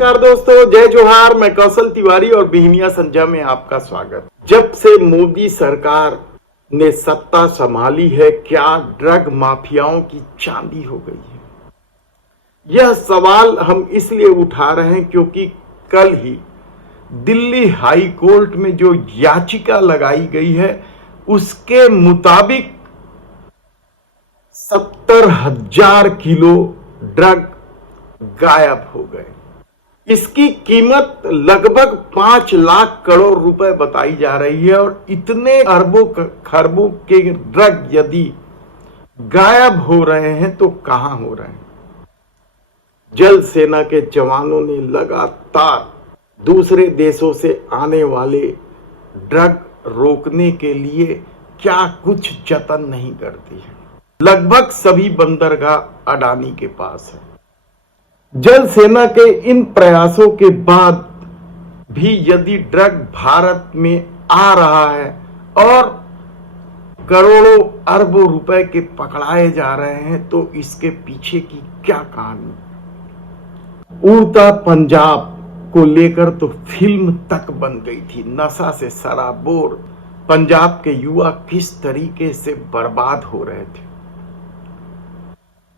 नमस्कार दोस्तों, जय जोहार। मैं कौशल तिवारी और बिहनिया संध्या में आपका स्वागत। जब से मोदी सरकार ने सत्ता संभाली है, क्या ड्रग माफियाओं की चांदी हो गई है? यह सवाल हम इसलिए उठा रहे हैं क्योंकि कल ही दिल्ली हाई कोर्ट में जो याचिका लगाई गई है उसके मुताबिक 70,000 किलो ड्रग गायब हो गए। इसकी कीमत लगभग 5 लाख करोड़ रुपए बताई जा रही है और इतने अरबों खरबों के ड्रग यदि गायब हो रहे हैं तो कहां हो रहे हैं? जल सेना के जवानों ने लगातार दूसरे देशों से आने वाले ड्रग रोकने के लिए क्या कुछ जतन नहीं करती है। लगभग सभी बंदरगाह अडानी के पास है। जल सेना के इन प्रयासों के बाद भी यदि ड्रग भारत में आ रहा है और करोड़ों अरबों रुपए के पकड़ाए जा रहे हैं तो इसके पीछे की क्या कहानी? उड़ता पंजाब को लेकर तो फिल्म तक बन गई थी। नशा से सराबोर पंजाब के युवा किस तरीके से बर्बाद हो रहे थे।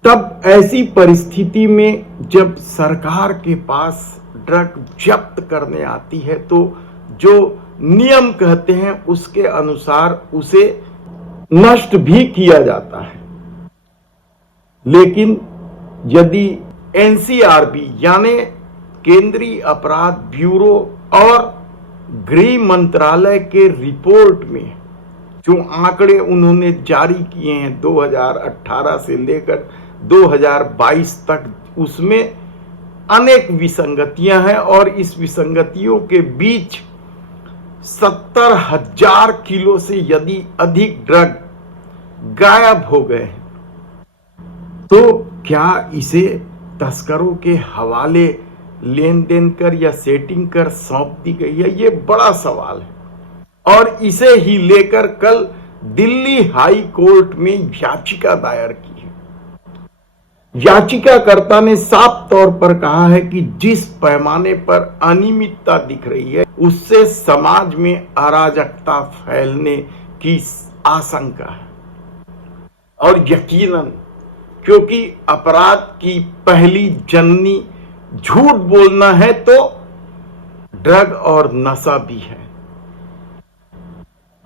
तब ऐसी परिस्थिति में जब सरकार के पास ड्रग जब्त करने आती है तो जो नियम कहते हैं उसके अनुसार उसे नष्ट भी किया जाता है। लेकिन यदि एनसीआरबी यानी केंद्रीय अपराध ब्यूरो और गृह मंत्रालय के रिपोर्ट में जो आंकड़े उन्होंने जारी किए हैं 2018 से लेकर 2022 तक, उसमें अनेक विसंगतियां हैं और इस विसंगतियों के बीच 70,000 किलो से यदि अधिक ड्रग गायब हो गए हैं तो क्या इसे तस्करों के हवाले लेन देन कर या सेटिंग कर सौंप दी गई है? ये बड़ा सवाल है और इसे ही लेकर कल दिल्ली हाई कोर्ट में याचिका दायर की है। याचिकाकर्ता ने साफ तौर पर कहा है कि जिस पैमाने पर अनियमितता दिख रही है उससे समाज में अराजकता फैलने की आशंका है और यकीनन क्योंकि अपराध की पहली जननी झूठ बोलना है तो ड्रग और नशा भी है।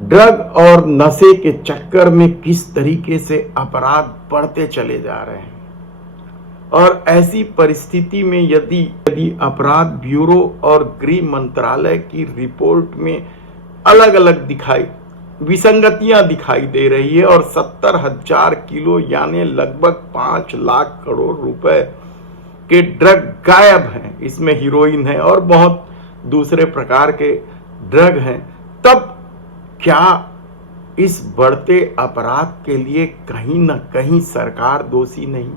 ड्रग और नशे के चक्कर में किस तरीके से अपराध बढ़ते चले जा रहे हैं और ऐसी परिस्थिति में यदि अपराध ब्यूरो और गृह मंत्रालय की रिपोर्ट में अलग अलग विसंगतियां दिखाई दे रही है और 70,000 किलो यानी लगभग 5 लाख करोड़ रुपए के ड्रग गायब हैं, इसमें हीरोइन है और बहुत दूसरे प्रकार के ड्रग हैं, तब क्या इस बढ़ते अपराध के लिए कहीं ना कहीं सरकार दोषी नहीं?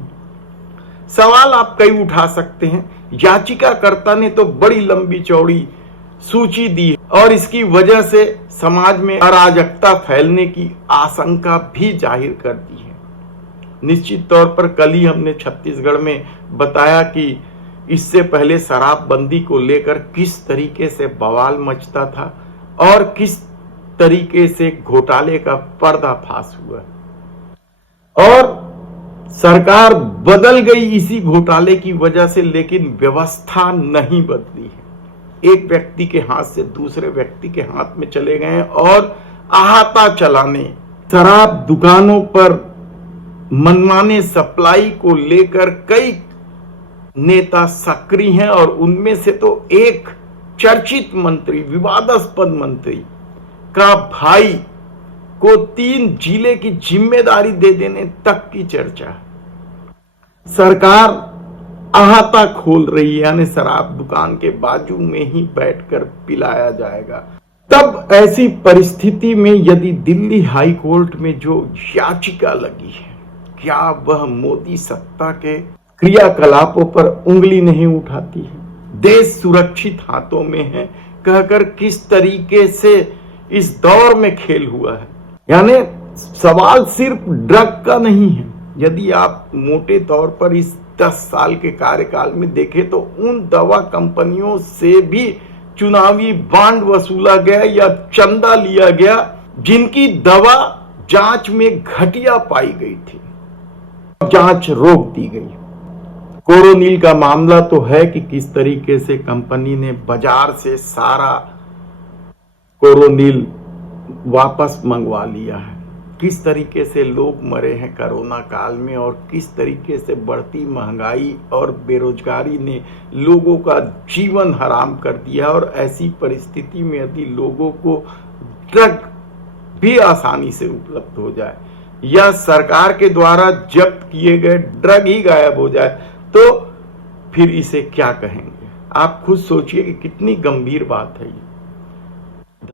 सवाल आप कई उठा सकते हैं। याचिकाकर्ता ने तो बड़ी लंबी चौड़ी सूची दी और इसकी वजह से समाज में अराजकता फैलने की आशंका भी जाहिर कर दी है। निश्चित तौर पर कल ही हमने छत्तीसगढ़ में बताया कि इससे पहले शराबबंदी को लेकर किस तरीके से बवाल मचता था और किस तरीके से घोटाले का पर्दाफाश हुआ और सरकार बदल गई इसी घोटाले की वजह से, लेकिन व्यवस्था नहीं बदली है। एक व्यक्ति के हाथ से दूसरे व्यक्ति के हाथ में चले गए हैं और अहाता चलाने, शराब दुकानों पर मनमाने सप्लाई को लेकर कई नेता सक्रिय हैं और उनमें से तो एक चर्चित मंत्री, विवादास्पद मंत्री का भाई को 3 जिले की जिम्मेदारी दे देने तक की चर्चा। सरकार अहाता खोल रही है यानी शराब दुकान के बाजू में ही बैठकर पिलाया जाएगा। तब ऐसी परिस्थिति में यदि दिल्ली हाई कोर्ट में जो याचिका लगी है, क्या वह मोदी सत्ता के क्रियाकलापों पर उंगली नहीं उठाती है? देश सुरक्षित हाथों में है कहकर किस तरीके से इस दौर में खेल हुआ है। यानी सवाल सिर्फ ड्रग का नहीं है। यदि आप मोटे तौर पर इस 10 साल के कार्यकाल में देखे तो उन दवा कंपनियों से भी चुनावी बांड वसूला गया या चंदा लिया गया जिनकी दवा जांच में घटिया पाई गई थी, जांच रोक दी गई। कोरोनिल का मामला तो है कि किस तरीके से कंपनी ने बाजार से सारा कोरोनिल वापस मंगवा लिया है, किस तरीके से लोग मरे हैं कोरोना काल में और किस तरीके से बढ़ती महंगाई और बेरोजगारी ने लोगों का जीवन हराम कर दिया। और ऐसी परिस्थिति में यदि लोगों को ड्रग भी आसानी से उपलब्ध हो जाए या सरकार के द्वारा जब्त किए गए ड्रग ही गायब हो जाए तो फिर इसे क्या कहेंगे। आप खुद सोचिए कि कितनी गंभीर बात है ये।